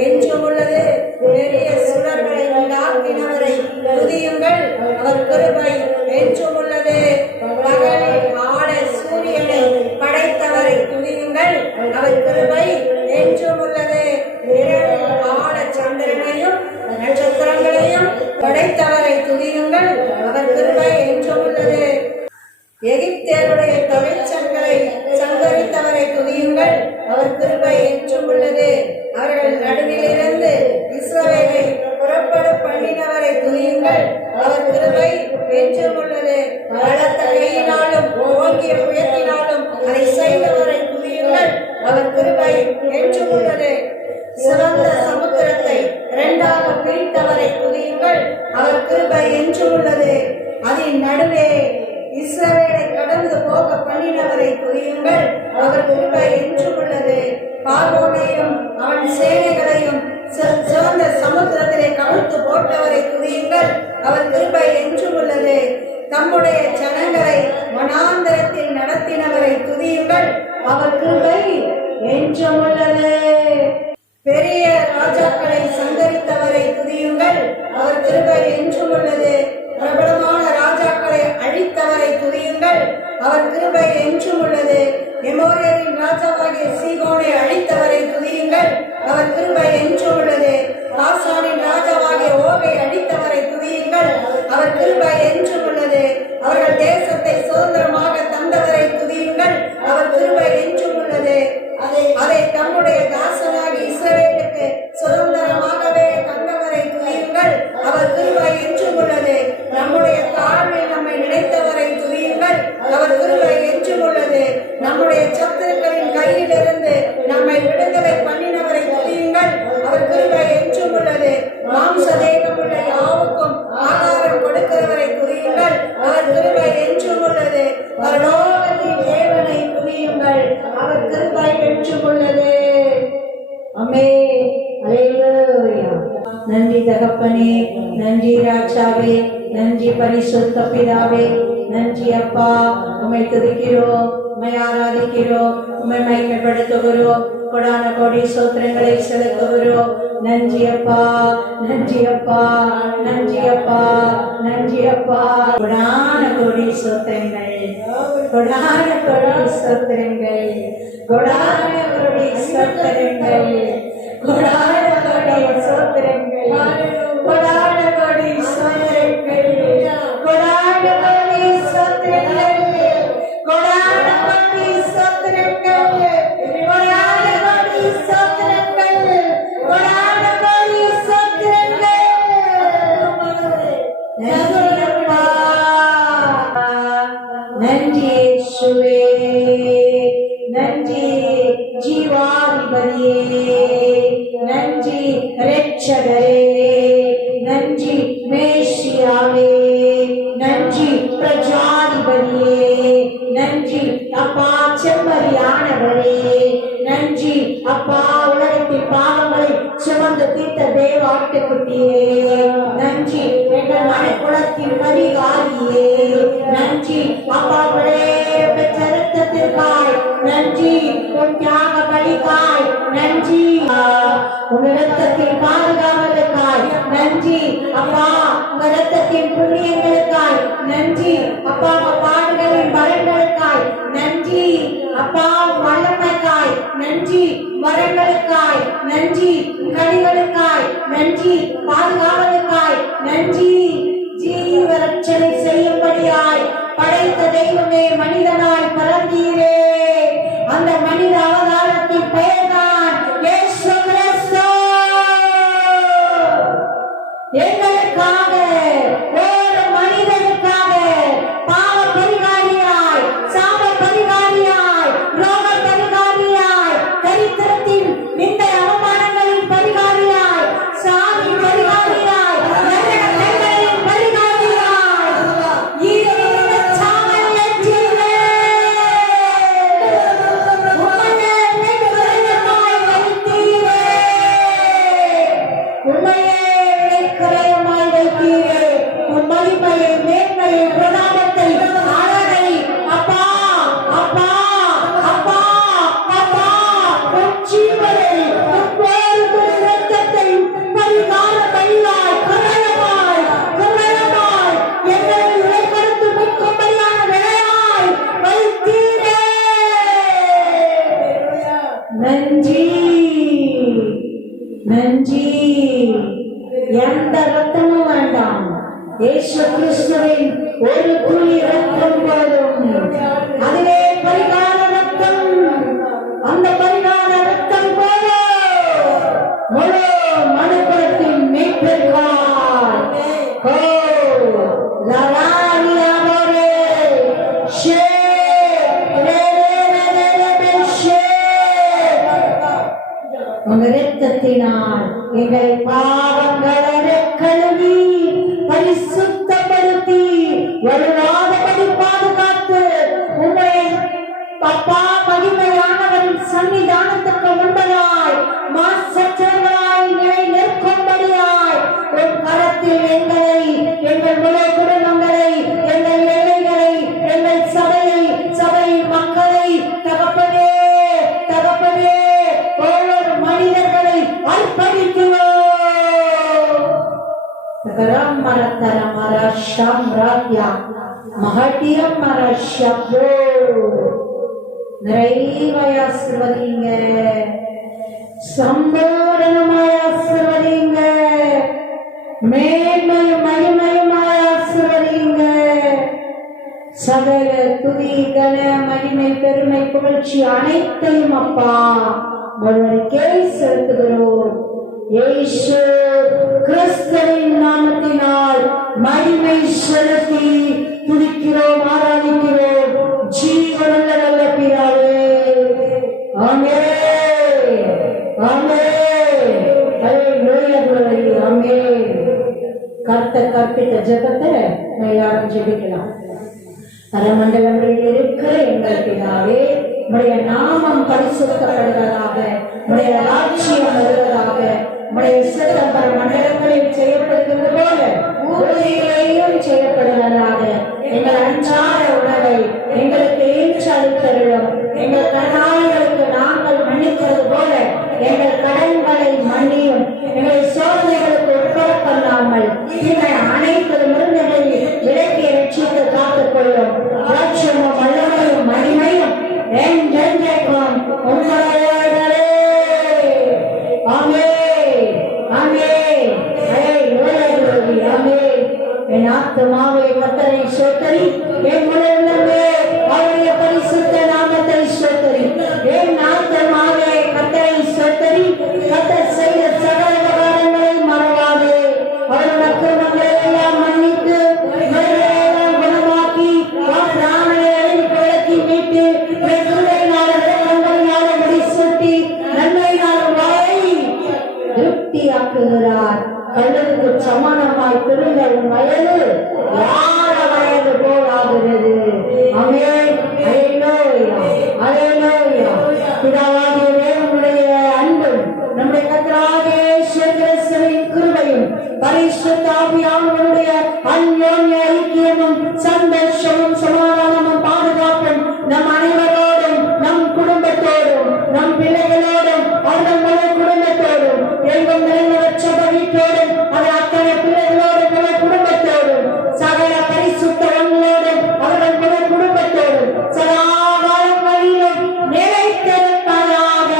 என்றும் உள்ளது. பெரிய சுடர்களை உண்டாக்கினவரை துதியுங்கள், அவர் கிருபை என்றும் உள்ளது. பகலில் ஆட சூரியனை படைத்தவரை துதியுங்கள், அவர் கிருபை என்றும் உள்ளது. இரவில் ஆட சந்திரனையும் நட்சத்திரங்களையும் படைத்தவரை துதியுங்கள், அவர் கிருபை என்றும் உள்ளது. எகிப்தியருடைய தொழிற்சங்களை சங்கரித்தவரை துதியுங்கள், அவர் கிருபை என்றும் உள்ளது. அவர்கள் நடுவிலிருந்து இஸ்ரவேலை புறப்பட பண்ணினவரை துதியுங்கள், அவர் கிருபை என்றும் உள்ளது. பலத்த கையினாலும் ஓங்கிய புயத்தினாலும் அதை செய்தவரை துதியுங்கள், அவர் கிருபை என்றும் உள்ளது. சிறந்த சமுத்திரத்தை இரண்டாக பிரித்தவரை துதியுங்கள், அவர் கிருபை என்றும் உள்ளது. அதன் நடுவே இஸ்ரவேலை கடந்து போக பண்ணினவரை துதியுங்கள், அவர் கிருபை என்றும் உள்ளது. பார்வோனையும் அவன் சேனைகளையும் சிறந்த சமுத்திரத்திலே கவிழ்த்து போட்டவரை துதியுங்கள், அவர் கிருபை என்றும் உள்ளது. தம்முடைய ஜனங்களை வனாந்தரத்தில் நடத்தினவரை துதியுங்கள், அவர் கிருபை என்றும் உள்ளது. பெரிய ராஜாக்களை சங்கரித்தவரை துதியுங்கள், அவர் கிருபை என்றும் உள்ளது. பிரபலமான ராஜாக்களை அழித்தவரை துதியுங்கள், அவர் கிருபை என்றும் உள்ளது. எமோரியரின் ராஜாவாகிய சீகோனை அழித்தவரை துதியுங்கள், அவர் கிருபை என்றும் உள்ளது. பாசானின் ராஜாவாகிய ஓகை அழித்தவரை துதியுங்கள், அவர் கிருபை என்றும் உள்ளது. அவர்கள் தேசத்தை சுதந்திரமாக தந்தவரை துதியுங்கள், அவர் கிருபை என்றும் உள்ளது. அதை தம்முடைய தாசனாகி இஸ்ரவேலுக்கு சுதந்திரமாகவே தந்தவரை துதியுங்கள், அவர் கிருபை என்றும் உள்ளது. நம்முடைய தாழ்வில் நம்மை நினைத்தவரை துதியுங்கள், அவர் கிருபை என்றும் உள்ளது. நம்முடைய சத்துருக்களின் கையிலிருந்து நம்மை விடுதலை பண்ணினவரை துதியுங்கள், அவர் கிருபை என்றும் உள்ளது. மாம்ச தேகமுள்ள யாவுக்கும் ஆகாரம் கொடுக்கிறவரை துதியுங்கள், அவர் கிருபை என்றும் உள்ளது. பரலோகத்தின் தேவனை துதியுங்கள், அவர் கிருபை என்றும் உள்ளது. ஆமென். அல்லேலூயா. நன்றி தகப்பனே, நன்றி ராஜாவே, நன்றி பரிசுத்த பிதாவே, நன்றி அப்பா. உம்மை துதிக்கிறோம், உம்மை ஆராதிக்கிறோம், உம்மை மகிமைப்படுத்துகிறோம். கொடான கோடி சோத்திரங்களை செலுத்துகிறோம். நன்றி அப்பா, நன்றி அப்பா, நன்றி அப்பா, நன்றி அப்பா. கொடான கோடி சோத்திரங்கள், கொடான கோடி சோத்திரங்கள், கொடான கோடி சோத்திரங்கள், கொடான கோடி சோத்திரங்கள், கொடான கோடி சோத்திரங்கள், கொடான கோடி சோத்திரங்கள், கொடான கோடி சோத்திரங்கள், கொடான கோடி சோத்திரங்கள், கொடான கோடி சோத்திரங்கள். நன்றி அப்பா, நன்றி இயேசுவே, நன்றி ஜீவாதிபதியே, நன்றி இரட்சகரே, நன்றி மேசியாவே, நன்றி பிரஜாதிபதியே, நன்றி அப்பா செம்மறியானவரே, நன்றி அப்பா உலகத்தின் பாவங்களை சுமந்து தீர்த்த தேவாட்டுக்குட்டியே, நன்றி எங்கள் மனைக்குளத்தின் பரிகாரியே, நன்றி அப்பாவுடைய பெற்றெடுத்ததற்காய், நன்றி உன் தியாக பலிக்காய், நன்றி உன் இரத்தத்தின் பாதுகாவலுக்காய், நன்றி அப்பா உங்க இரத்தத்தின் புண்ணியங்களுக்காய், நன்றி அப்பா பாடுகளின் பலன்களுக்காய், நன்றி அப்பா வல்லமைக்காய், நன்றி வரங்களுக்காய், நன்றி கனிகளுக்காய், நன்றி பாதுகாவலுக்காய், நன்றி ஜீவரட்சனை செய்யும்படியாய் படைத்த தெய்வமே மனிதனாய் பிறந்தீரே. அந்த மனித அவதாரத்தின் பெயர்தான் இயேசு கிறிஸ்து. எங்களுக்காக ஒரு மனிதனுக்காக பாவ பரிகாரியாய், சாப பரிகாரியாய், ரோக பரிகாரியாய், தரித்திரத்தின் இந்த அவமானங்களின் பரிகாரியாய், சாதி பரிகாரியாய், நரக நன்றி. எந்த ரத்தமும் வேண்டாம், இயேசு கிறிஸ்துவின் ஒரு துளி ரத்தம் போதும். அதிலே பரிகார ரத்தம், அந்த பரிகார ரத்தம் போதும். முழு மனுக்குலத்தின் மீட்பிற்காய் உங்க ரத்தத்தினால் எங்களை பாவங்களை கழுவி பரிசுத்தப்படுத்தி வருவாதபடி பாதுகாத்து உங்களை அப்பா மகிமையானவரின் சன்னிதானத்துக்கு முன்பதாய் மாசற்றவர்களாய் நிலை நிற்கும்படியாய் உன் கரத்தில் எங்களை, எங்கள் முழு குடும்பங்களை, எங்கள் எல்லைகளை, எங்கள் சபை மக்களை தகப்பனே தகப்பனே ஒவ்வொரு மனிதர்களை அர்ப்பணிக்கிறோம். நிறைவாய் ஆசீர்வதிங்க, சம்பூரணமாய் ஆசீர்வதிங்க, மேன்மையும் மகிமையுமாய் ஆசீர்வதிங்க. சகல துதி கன மகிமை பெருமை புகழ்ச்சி அனைத்தையும் அப்பா ஒருவருக்கே செலுத்துகிறோம். இயேசு கிறிஸ்துவின் நாமத்தினால் மகிமை செலுத்தி துதிக்கிறோம், ஆராதிக்கிறோம். ஜீவனுள்ள நல்ல பிதாவே, ஆமென், ஆமென், ஹல்லேலூயா, ஆமென். கர்த்தர் கற்பித்த ஜெபத்தை எல்லாரும் ஜெபிக்கலாம். பரமண்டலங்களில் இருக்கிற எங்கள் பிதாவே, உம்முடைய நாமம் பரிசுத்தப்படுவதாக, உம்முடைய ராஜ்யம் வருவதாக, உம்முடைய சித்தம் பரமண்டலங்களில் செய்யப்படுகிறது போல பூமியிலேயும் செய்யப்படுவதாக. எங்கள் அன்றாட உணவை எங்களுக்கு ஏற்று அளித்தருளும். எங்கள் கடனாளிகளுக்கு நாங்கள் மன்னித்தது போல எங்கள் கடன்களை மன்னியும். எங்களை சோதனைகளுக்கு உட்பட பண்ணாமல் தீமை அனைத்திலிருந்து விலக்கி ரட்சித்து காத்துக் கொள்ளும். ராஜ்யமும் வல்லமையும் மகிமையும் என்றென்றைக்கும் உம்முடையதே. ஆமென், ஆமென், ஹல்லேலூயா, ஆமென். என் ஆத்துமாவே கர்த்தரை ஸ்தோத்திரி, என் முழு உள்ளமே அவருடைய பரிசுத்த நாமத்தை ஸ்தோத்திரி. என் ஆத்துமாவே கர்த்தரை ஸ்தோத்திரி, கர்த்தர் செய்த சகல உபகாரங்களை மறவாதே. அவருடைய அக்கிரமங்களை எல்லாம் மன்னித்து நோய்களையெல்லாம் குணமாக்கி பிராணனை விலக்கி மீட்டு முடிசூட்டி நன்மையினால் வாயை திருப்தியாக்குகிறார். கல்லலுக்கு சமானமாய் திருங்கள் வயது யார வயது போலாகிறது. ஆமென், ஹல்லேலூயா, ஹல்லேலூயா. பிதாவாகிய தேவனுடைய அன்பும் நம்முடைய கர்த்தராகிய இயேசு கிறிஸ்துவின் கிருபையும் பரிசுத்த ஆவியானவருடைய அன்யோன்ய ஐக்கியமும் சந்தோஷமும் சமாதானமும் பாதுகாப்பும் நம் அனைவரோடும், நம் குடும்பத்தோடும், நம் பிள்ளைகளோடும், அவர்கள் முழு குடும்பத்தோடும், எங்கும் நிறைந்தவற்ற வீட்டோடும், அது அத்தனை பிள்ளைகளோடும், முழு குடும்பத்தோடும், சகல பரிசுத்தவங்களோடும், அவர்கள் முழு குடும்பத்தோடும் சதாகாலம் வழியிலும் நிலைத்திருப்பதாக.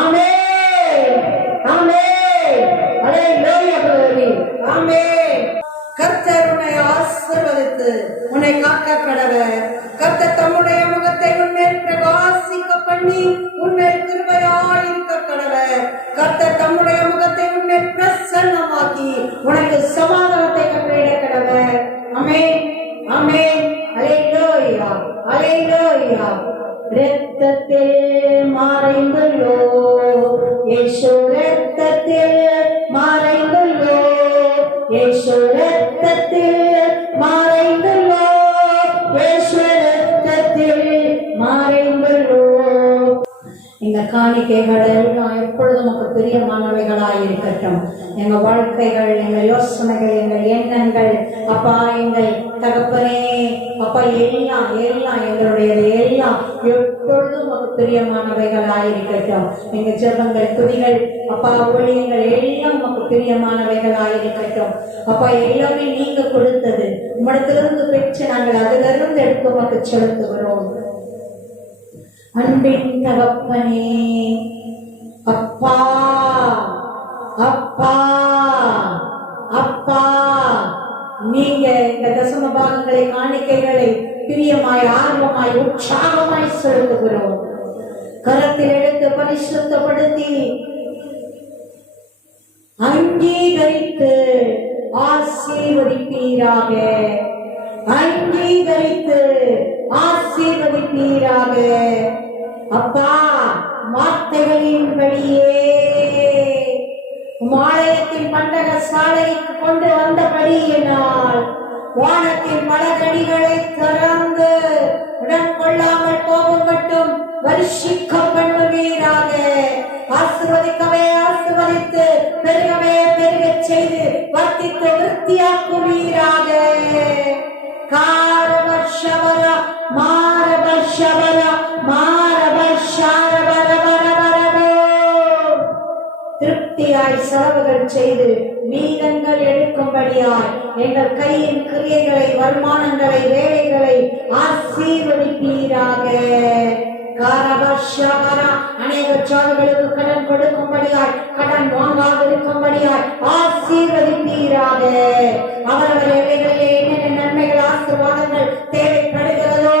ஆமென், ஆமென், ஹல்லேலூயா, ஆமென். கர்த்தர் உன்னை ஆசீர்வதித்து உன்னை காக்க கடவர். கர்த்தர் தம்முடைய முகத்தை உன்மேல் பிரகாசிக்க பண்ணி உன்மேல் கிருபையாய் இருக்க கடவர். கர்த்தர் தம்முடைய முகத்தை உன்மேல் பிரசன்னமாக்கி உனக்கு சமாதானத்தை கட்டளையிட கடவர். ஆமென், ஆமென், ஹல்லேலூயா, ஹல்லேலூயா. இரத்தத்தில் மறைந்துள்ளோ இயேசு, இரத்தத்தில் மறைந்துள்ளோ இயேசு, இரத்தத்தில் மறைந்துள்ளோ இயேசு, இரத்தத்தில் மறைந்துள்ளோ. இந்த காணிக்கைகள் எல்லாம் எப்பொழுதும் நமக்கு பிரியமானவைகளாய் இருக்கட்டும். எங்க வாழ்க்கைகள், எங்கள் யோசனைகள், எங்கள் எண்ணங்கள் அப்பா, எங்கள் தகப்பனே அப்பா, எல்லாம் எல்லாம் எங்களுடையது எல்லாம் எப்பொழுதும் நமக்கு பிரியமானவைகளாய் இருக்கட்டும். எங்க ஜெபங்கள், துதிகள் அப்பா, ஊழியங்கள் எல்லாம் நமக்கு பிரியமானவைகளாய் இருக்கட்டும். அப்பா, எல்லாமே நீங்க கொடுத்தது, உம்மிடத்திலிருந்து பெற்று நாங்கள் அதிலிருந்து எடுத்து உமக்கு செலுத்துகிறோம். அன்பின் தகப்பனே அப்பா அப்பா அப்பா, நீங்க இந்த தசம பாகங்களை காணிக்கைகளை பிரியமாய் ஆர்வமாய் உற்சாகமாய் செலுத்துகிறோம். கரத்தில் எடுத்து பரிசுத்தப்படுத்தி அங்கீகரித்து ஆசீர்வதிப்பீராக, அங்கீகரித்து ஆசீர்வதிப்பீராக. அப்பா, வார்த்தைகளின்படியே ஆலயத்தின் பண்டக சாலைக்கு கொண்டு வந்தபடியினால் வானத்தின் மலரடிகளை திறந்து உடன் கொள்ளாமல் போகும் மட்டும் வருஷிக்க பண்ணுவீராக. ஆசிர்வதிக்கவே ஆசிர்வதித்து பெருகவே பெருக செய்து வர்த்தித்து விருத்தியாக்குவீராக. காரவர்ஷவர மாரவர்ஷவர மாரவர்ஷாரவரவரவரவோ, திருப்தியாய் செலவுகள் செய்து மீதங்கள் எடுக்கும்படியாய் எங்கள் கையின் கிரியைகளை, வருமானங்களை, வேலைகளை ஆசீர்வதிப்பீராக. அநேக சாலைகளுக்கு கடன் கொடுக்கும்படியாய், கடன் வாங்காதிருக்கும்படியாய் ஆசீர்வதிப்பீராக. அவரவர் வேலைகளிலே என்னென்ன நன்மைகள் ஆசீர்வாதங்கள் தேவைப்படுகிறதோ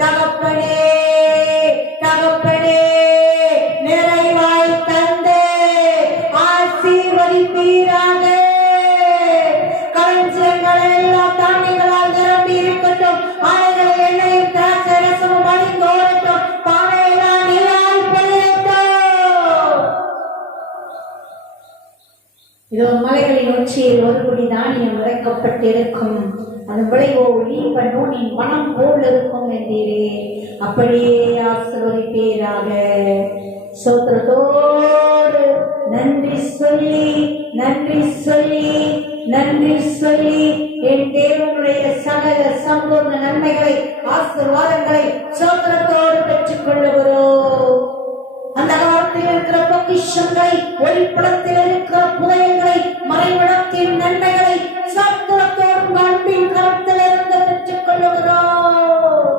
தகப்பனே தகப்பனே நிறைவாய் தந்து ஆசீர்வதிப்பீராக. களஞ்சியங்கள் எல்லாம் தானியங்களால் நிரம்பி இருக்கட்டும். ஆலைகளை எண்ணெயும் திராட்சை ரசமும் அணிந்தோடட்டும். பானையெல்லாம் நீரால் பொழியட்டும். இதோ மலைகளின் உச்சியில் ஒரு குடி தானியம் உரைக்கப்பட்டிருக்கும். அதன் விளைவோ நீண்ட நூலின் மனம் போல் இருக்கும் என்றீரே, அப்படியே ஆசீர்வதிப்பீராக. சோத்திரத்தோடு நன்றி சொல்லி நன்றி சொல்லி நன்றி சொல்லி என் தேவனுடைய சகல சம்பூர்ண நன்மைகளை, ஆசீர்வாதங்களை சோத்திரத்தோடு பெற்றுக் கொள்ளுகிறோம். அந்த காலத்தில் இருக்கிற பொக்கிஷங்களை, ஒளிப்படத்தில் இருக்கிற புதையல்களை, மறைவிடத்தின் நன்மைகளை சோத்திரத்தோடு அன்பின் கரத்திலிருந்து பெற்றுக் கொள்ளுகிறோம்.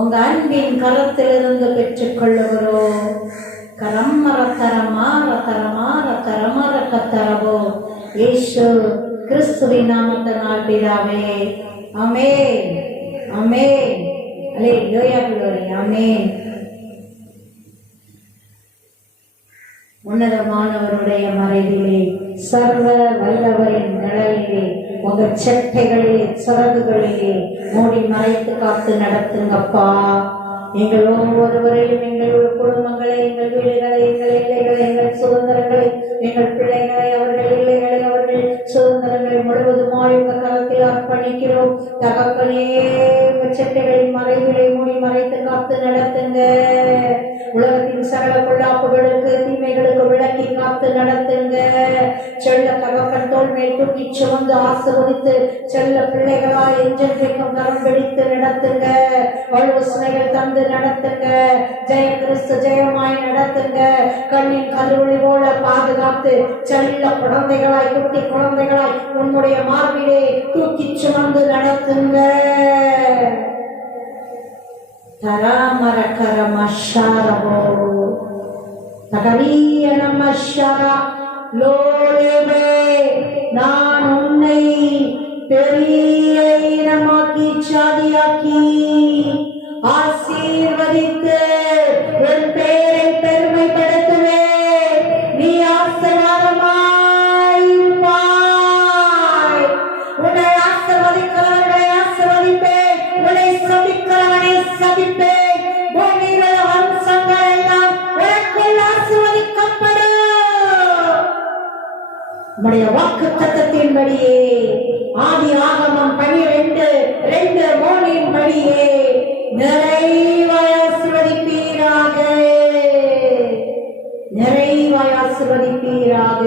உங்க அன்பின் கரத்திலிருந்து பெற்றுக் கொள்ளுகிறோம். கரமர தரமார தரமார தரமர கத்தரவோ இயேசு கிறிஸ்துவின் நாமத்தினால் பிதாவே, ஆமென் ஆமென். அல்லேலூயா, glory, ஆமென். உன்னதமானவருடைய மறைவிலே, சர்வ வல்லவரின் நிழலிலே, உங்கள் செட்டைகளிலே, சிறகுகளிலே மூடி மறைத்து காத்து நடத்துங்கப்பா. எங்கள் ஒவ்வொருவரையும், எங்கள் குடும்பங்களை, எங்கள் வீடுகளை, எங்கள் எல்லைகளை, எங்கள் சுதந்திரங்களை, எங்கள் பிள்ளைகளை, அவர்கள் இல்லைகளை, அவர்கள் சுதந்திரங்களை முழுவதுமாய் உங்கள் கரத்தில் அர்ப்பணிக்கிறோம். தகப்பனே, செட்டைகளின் மறைகளை மூடி மறைத்து காத்து நடத்துங்க. உலகத்தின் சகல பொல்லாப்புகளுக்கு, தீமைகளுக்கு விளக்கி காத்து நடத்துங்க. செல்ல தகப்பன் தோல் மேல் தூக்கி சுமந்து ஆசீர்வதித்து செல்ல பிள்ளைகளால் என்றென்றைக்கும் கரம் பிடித்து நடத்துங்க. வலுவசனைகள் தந்து நடத்துங்க. ஜெய கிறிஸ்து ஜெயமாய் நடத்துங்க. கண்ணின் கருவொளி போல பாதுகாத்து செல்ல குழந்தைகளாய், குட்டி குழந்தைகளாய் உன்னுடைய மார்பிலே தூக்கி சுமந்து நடத்துங்க. தராமர கரமஷாரவோ தகரிய நமஷாரா லோரேவே, நான் உன்னை பெரிய இனமாக்கி சாதியாக்கி ஆசீர்வதித்து உன் பெயரை பெருமைப்படுத்துவேன். நீ ஆசீர்வாதமாய் இருப்பாய். உன்னை ஆசீர்வதிக்கிறவர்களை ஆசீர்வதிப்பேன், உன்னை சபிக்கிறவனை சபிப்பேன். பூமியில வம்சங்கள் எல்லாம் உனக்குள் ஆசீர்வதிக்கப்படும். உம்முடைய வாக்குத்தத்தத்தின்படியே, ஆதி ஆகமம் 12:2-3 படியே நிறைவாய் ஆசீர்வதிப்பீராக, நிறைவாய் ஆசீர்வதிப்பீராக.